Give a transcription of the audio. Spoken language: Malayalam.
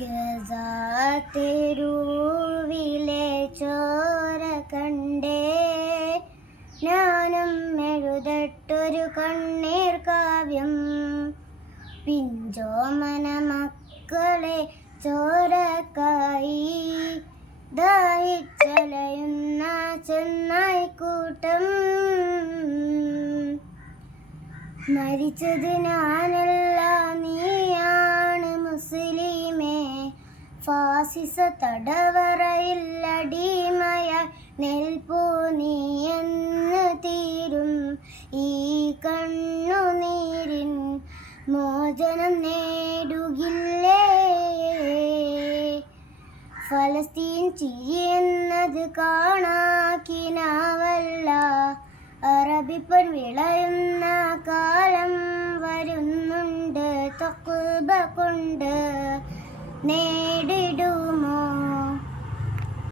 ഗസാത്തെരുവിലെ ചോര കണ്ടേ. ഞാനും എഴുതട്ടൊരു കണ്ണീർ കാവ്യം. പിഞ്ചോമന മക്കളെ ചോരക്കായി. ദാഹിച്ചലയുന്ന ചെന്നായിക്കൂട്ടം മരിച്ചത് ഞാനല്ല നീയാണ് ഫാസിസ തടവറയിൽ അടിമയ നെൽപ്പൂ നീ എന്ന് തീരും. ഈ കണ്ണുനീരിൻ മോചനം നേടുകില്ലേ? ഫലസ്തീൻ ചിരിയെന്നത് കാണാക്കിനാവല്ല. അറബിപ്പൻ വിളയുന്ന കാലം വരുന്നുണ്ട് തൊക്കുബ കൊണ്ട്. നേ